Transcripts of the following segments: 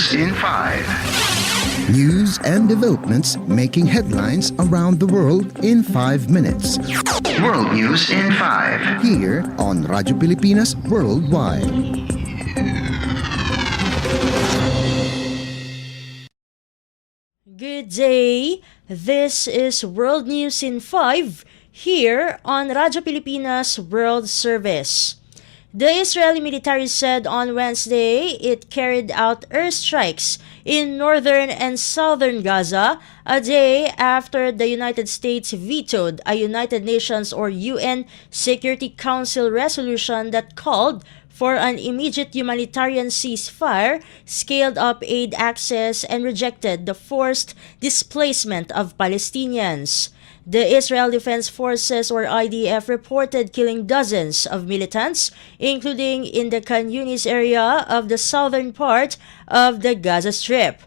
News in 5. News and developments making headlines around the world in 5 minutes. World News in 5. Here on Radyo Pilipinas Worldwide. Good day. This is World News in 5 here on Radyo Pilipinas World Service. The Israeli military said on Wednesday it carried out airstrikes in northern and southern Gaza a day after the United States vetoed a United Nations or UN Security Council resolution that called for an immediate humanitarian ceasefire, scaled up aid access, and rejected the forced displacement of Palestinians. The Israel Defense Forces or IDF reported killing dozens of militants, including in the Khan Yunis area of the southern part of the Gaza Strip.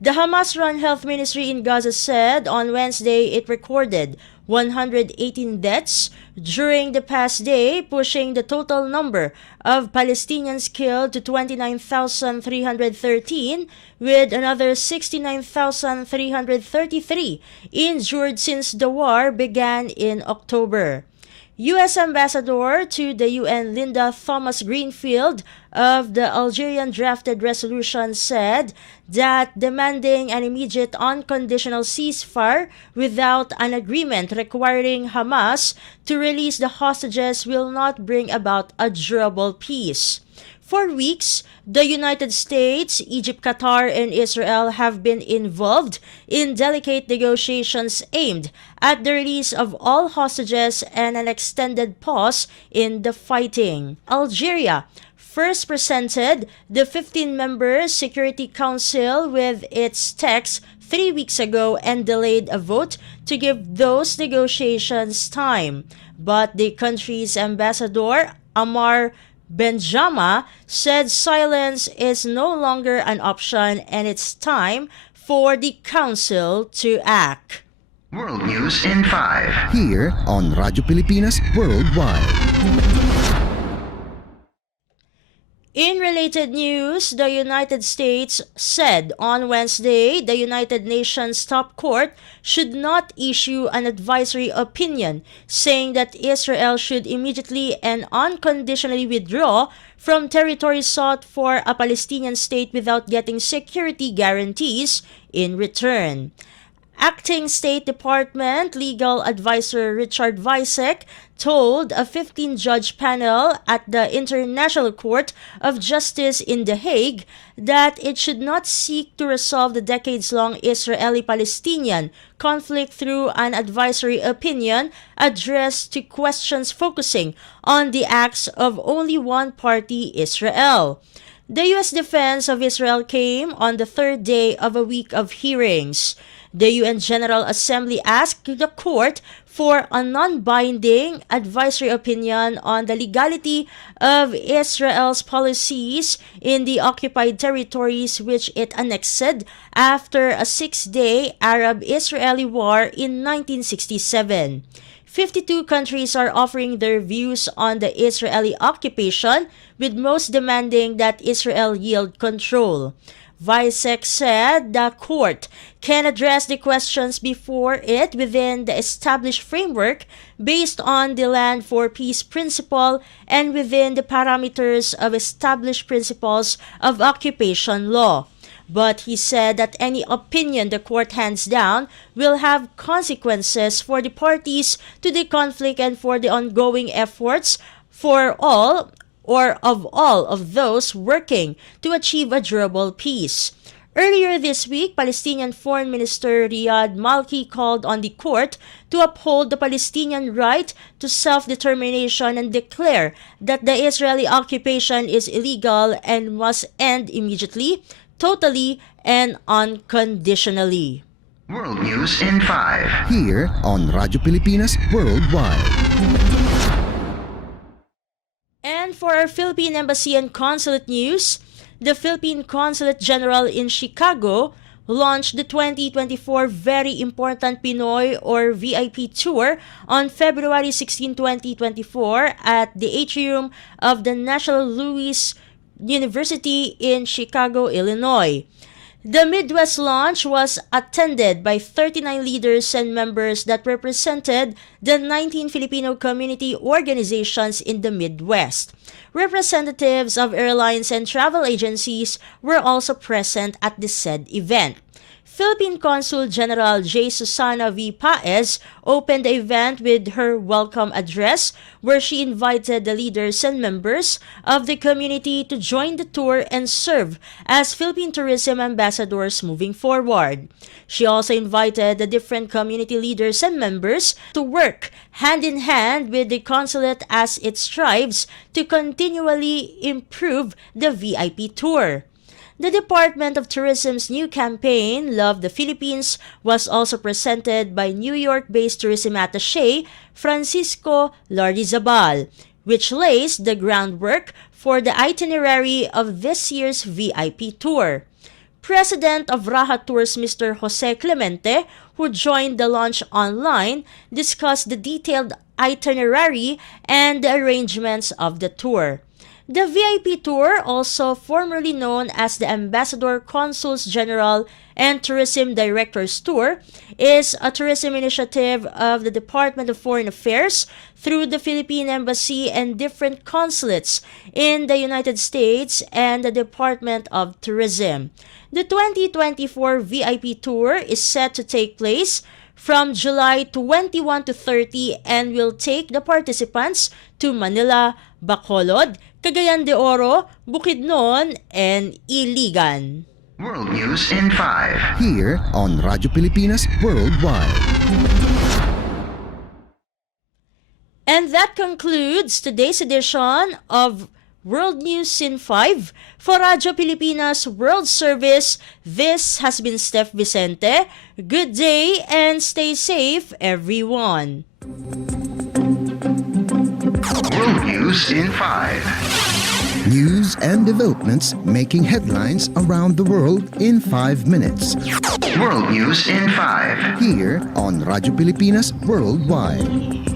The Hamas-run health ministry in Gaza said on Wednesday it recorded 118 deaths during the past day, pushing the total number of Palestinians killed to 29,313, with another 69,333 injured since the war began in October. U.S. Ambassador to the UN Linda Thomas-Greenfield of the Algerian drafted resolution said that demanding an immediate unconditional ceasefire without an agreement requiring Hamas to release the hostages will not bring about a durable peace. For weeks, the United States, Egypt, Qatar, and Israel have been involved in delicate negotiations aimed at the release of all hostages and an extended pause in the fighting. Algeria first presented the 15-member Security Council with its text 3 weeks ago and delayed a vote to give those negotiations time. But the country's ambassador, Amar Benjama, said silence is no longer an option and it's time for the council to act. World News in 5. Here on Radyo Pilipinas Worldwide. In related news, the United States said on Wednesday the United Nations top court should not issue an advisory opinion saying that Israel should immediately and unconditionally withdraw from territory sought for a Palestinian state without getting security guarantees in return. Acting State Department Legal Advisor Richard Vicente told a 15-judge panel at the International Court of Justice in The Hague that it should not seek to resolve the decades-long Israeli-Palestinian conflict through an advisory opinion addressed to questions focusing on the acts of only one party, Israel. The U.S. defense of Israel came on the third day of a week of hearings. The UN General Assembly asked the court for a non-binding advisory opinion on the legality of Israel's policies in the occupied territories which it annexed after a 6-day Arab-Israeli war in 1967. 52 countries are offering their views on the Israeli occupation, with most demanding that Israel yield control. Vicek said the court can address the questions before it within the established framework based on the Land for Peace principle and within the parameters of established principles of occupation law. But he said that any opinion the court hands down will have consequences for the parties to the conflict and for the ongoing efforts for all of those working to achieve a durable peace. Earlier this week, Palestinian Foreign Minister Riyad Malki called on the court to uphold the Palestinian right to self-determination and declare that the Israeli occupation is illegal and must end immediately, totally, and unconditionally. World News in 5. Here on Radyo Pilipinas Worldwide. And for our Philippine Embassy and Consulate news, the Philippine Consulate General in Chicago launched the 2024 Very Important Pinoy or VIP Tour on February 16, 2024 at the atrium of the National Louis University in Chicago, Illinois. The Midwest launch was attended by 39 leaders and members that represented the 19 Filipino community organizations in the Midwest. Representatives of airlines and travel agencies were also present at the said event. Philippine Consul General J. Susana V. Paez opened the event with her welcome address, where she invited the leaders and members of the community to join the tour and serve as Philippine tourism ambassadors moving forward. She also invited the different community leaders and members to work hand in hand with the consulate as it strives to continually improve the VIP tour. The Department of Tourism's new campaign, Love the Philippines, was also presented by New York-based tourism attaché Francisco Lardizabal, which lays the groundwork for the itinerary of this year's VIP tour. President of Raha Tours Mr. Jose Clemente, who joined the launch online, discussed the detailed itinerary and the arrangements of the tour. The VIP Tour, also formerly known as the Ambassador Consuls General and Tourism Directors Tour, is a tourism initiative of the Department of Foreign Affairs through the Philippine Embassy and different consulates in the United States and the Department of Tourism. The 2024 VIP Tour is set to take place from July 21 to 30 and will take the participants to Manila, Bacolod, Cagayan de Oro, Bukidnon, and Iligan. World News in 5. Here on Radyo Pilipinas Worldwide. And that concludes today's edition of World News in 5. For Radyo Pilipinas World Service, this has been Steph Vicente. Good day and stay safe, everyone. World News in 5. News and developments making headlines around the world in 5 minutes. World News in 5. Here on Radyo Pilipinas Worldwide.